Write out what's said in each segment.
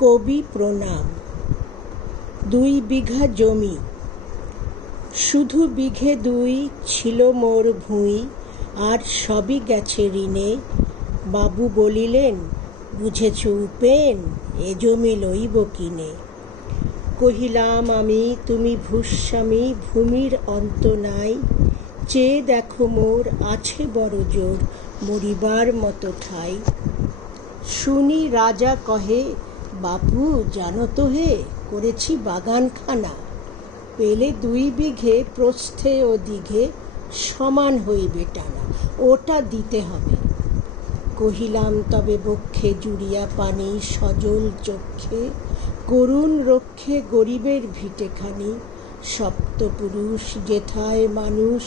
কবি প্রণাম। 2 বিঘা জমি, শুধু বিঘে 2 ছিল মোর ভুঁই, আর সবই গেছে ঋণে। বাবু বলিলেন, বুঝেছ উপেন, এ জমি লইব কিনে। কহিলাম আমি, তুমি ভূস্বামী, ভূমির অন্ত নাই। চেয়ে দেখো মোর আছে বড় জোর, মরিবার মতো ঠাই। শুনি রাজা কহে, বাপু জানো তো হে, করেছি বাগানখানা। পেলে 2 বিঘে প্রস্থে ও দিঘে, সমান হইবে টানা, ওটা দিতে হবে। কহিলাম তবে বক্ষে জুড়িয়া পানি, সজল চক্ষে করুণ রক্ষে গরিবের ভিটেখানি। সপ্তপুরুষ যেথায় মানুষ,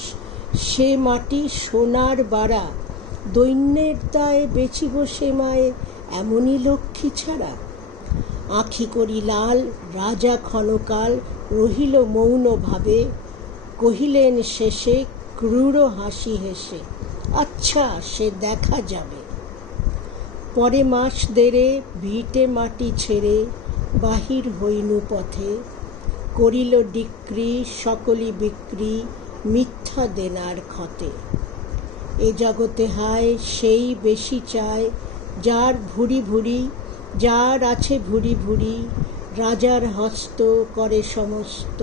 সে মাটি সোনার বাড়া। দৈন্যের দায়ে বেচিব সে মায়ে, এমনই লক্ষ্মী ছাড়া। আঁখি করি লাল, রাজা ক্ষণকাল রহিল মৌন ভাবে। কহিলেন শেষে ক্রূর হাসি হেসে, আচ্ছা সে দেখা যাবে। পরে মাস দেড়ে ভিটে মাটি ছেড়ে বাহির হইনু পথে। করিল ডিক্রি সকলি বিক্রি, মিথ্যা দেনার ক্ষতে। এ জগতে হায় সেই বেশি চায়, যার ভুরি ভুরি, যার আছে ভুরি ভুরি। রাজার হস্ত করে সমস্ত,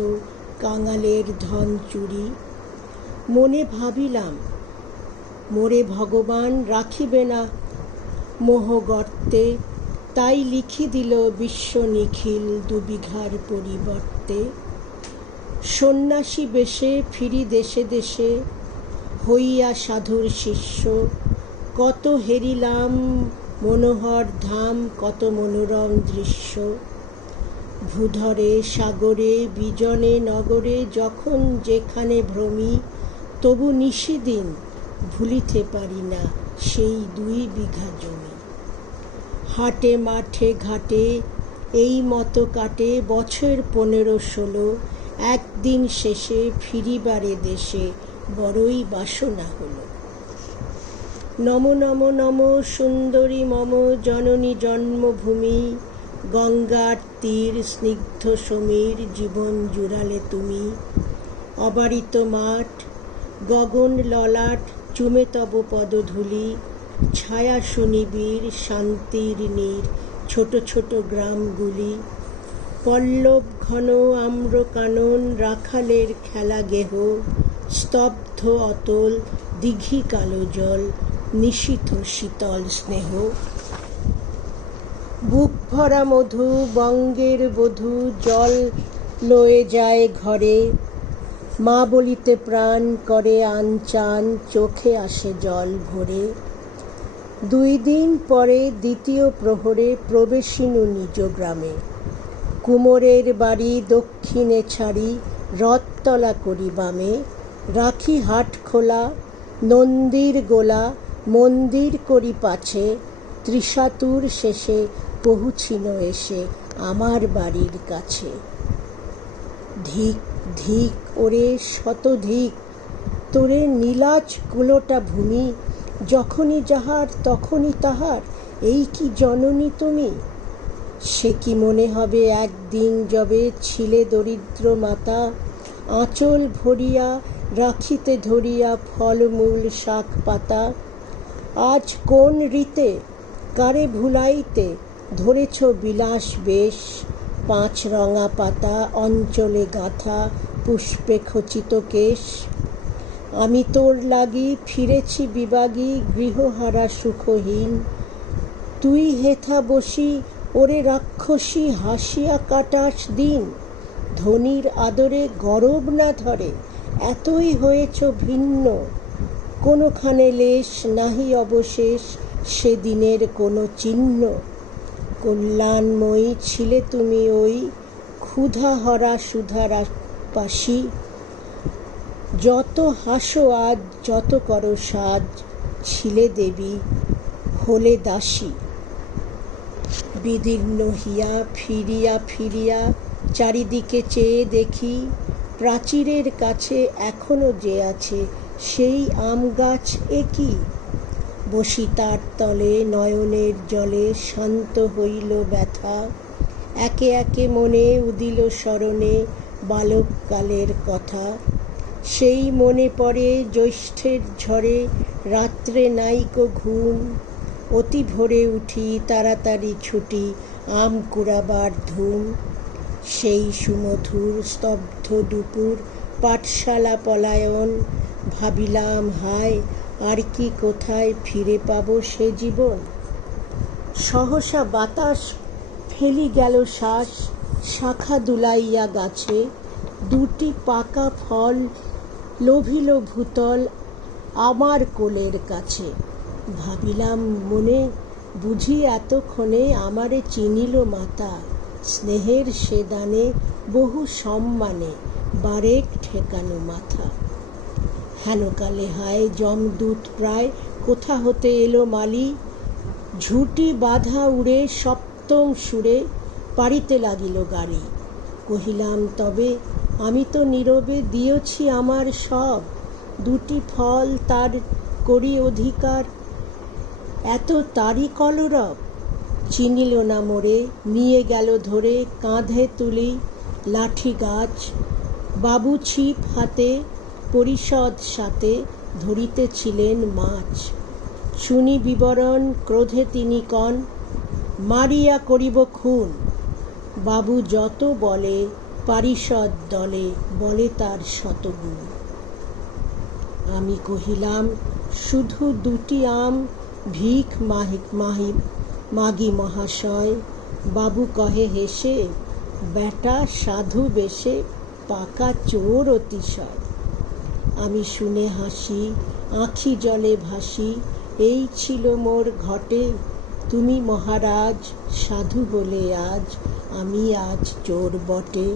কাঙালের ধন চুরি। মনে ভাবিলাম, মোরে ভগবান রাখিবে না মোহগর্তে। তাই লিখি দিল বিশ্ব নিখিল 2 বিঘার পরিবর্তে। সন্ন্যাসী বেশে ফিরি দেশে দেশে, হইয়া সাধুর শিষ্য। কত হেরিলাম মনোহর ধাম, কত মনোরম দৃশ্য। ভূধরে সাগরে বিজনে নগরে, যখন যেখানে ভ্রমি। তবু নিশিদিন ভুলিতে পারি না সেই 2 বিঘা জমি। হাটে মাঠে ঘাটে এই মতো কাটে বছর 15-16। একদিন শেষে ফিরিবারে দেশে, বড়ই বাসনা হলো। নমো নমো নমো সুন্দরী মম জননী জন্মভূমি। গঙ্গার তীর স্নিগ্ধ সমীর, জীবন জুড়ালে তুমি। অবারিত মাঠ, গগন ললাট, চুমে তব পদধূলি। ছায়া সুনিবিড়, শান্তির নীর, ছোট ছোট গ্রামগুলি। পল্লব ঘন আম্র কানন, রাখালের খেলা গেহ। স্তব্ধ অতল, দিঘি কালো জল, নিশীথ শীতল স্নেহ। বুক ভরা মধু, বঙ্গের বধূ, জল লয়ে যায় ঘরে। মা বলিতে প্রাণ করে আনচান, চোখে আসে জল ভরে। 2 দিন পরে দ্বিতীয় প্রহরে প্রবেশিনু নিজ গ্রামে। কুমোরের বাড়ি দক্ষিণে ছাড়ি, রথতলা করি বামে। রাখি হাট খোলা, নন্দীর গোলা, মন্দির করি পাছে। ত্রিশাতুর শেষে পহুছিন এসে আমার বাড়ির কাছে। ধিক ধিক ওরে শতধিক, তোরে নীলাজ কুলোটা ভূমি। যখনই যাহার তখনই তাহার, এই কি জননী তুমি। সে কি মনে হবে একদিন যবে ছিলে দরিদ্র মাতা। আঁচল ভরিয়া রাখিতে ধরিয়া ফলমূল শাক পাতা। আজ কোন রীতে কারে ভুলাইতে ধরেছ বিলাস বেশ। 5 রঙা পাতা অঞ্চলে গাঁথা, পুষ্পে খচিত কেশ। আমি তোর লাগি ফিরেছি বিবাগী, গৃহহারা সুখহীন। তুই হেথা বসি ওরে রাক্ষসী, হাসিয়া কাটাস দিন। ধনীর আদরে গরব না ধরে, এতই হয়েছ ভিন্ন। কোনোখানে লেশ নাহি অবশেষ, সেদিনের কোনো চিহ্ন। কল্যাণময়ী ছিলে তুমি ওই, ক্ষুধাহরা সুধার পাশি। যত হাসো আজ, যত করো সাজ, ছিলে দেবী হলে দাসী। বিদীর্ণ হিয়া ফিরিয়া ফিরিয়া চারিদিকে চেয়ে দেখি। প্রাচীরের কাছে এখনো যে আছে সেই আম গাছ, এ কি। বসি তার তলে নয়নের জলে, শান্ত হইল ব্যথা। একে একে মনে উদিল স্মরণে বালককালের কথা। সেই মনে পড়ে জ্যৈষ্ঠের ঝড়ে রাত্রে নাইকো ঘুম, অতি ভোরে উঠি তাড়াতাড়ি ছুটি আম কুড়াবার ধুম। সেই সুমধুর স্তব্ধ দুপুর পাঠশালা পলায়ন, ভাবিলাম হায় আর কি কোথায় ফিরে পাবো সে জীবন। সহসা বাতাস ফেলি গেল শ্বাস, শাখা দুলাইয়া গাছে, দুটি পাকা ফল লোভিল ভূতল আমার কোলের কাছে। ভাবিলাম মনে, বুঝি এতক্ষণে আমারে চিনিল মাতা, স্নেহের সে দানে বহু সম্মানে বারেক ঠেকানো মাথা। হেনকালে হায় যমদূত প্রায় কোথা হতে এলো মালি, ঝুঁটি বাঁধা উড়ে সপ্তম সুরে পাড়িতে লাগিল গাড়ি। কহিলাম তবে আমি তো নীরবে দিয়েছি আমার সব, দুটি ফল তার করি অধিকার, এত তারই কলরব। চিনিল না মোরে, নিয়ে গেল ধরে কাঁধে তুলি লাঠি গাছ। বাবু ছিপ হাতে পরিষদ সাথে ধরিতেছিলেন মাছ। শুনি বিবরণ ক্রোধে তিনি কন, মারিয়া করিব খুন। বাবু যত বলে পারিষদ দলে বলে তার শতগুণ। আমি কহিলাম শুধু দুটি আম ভিখ মাগি মহাশয়। বাবু কহে হেসে, বেটা সাধু বেশে পাকা চোর অতিশয়। আমি শুনে হাসি, আঁখি জলে ভাসি, এই ছিল মোর ঘটে। তুমি মহারাজ সাধু বলে আজ আমি আজ চোর বটে।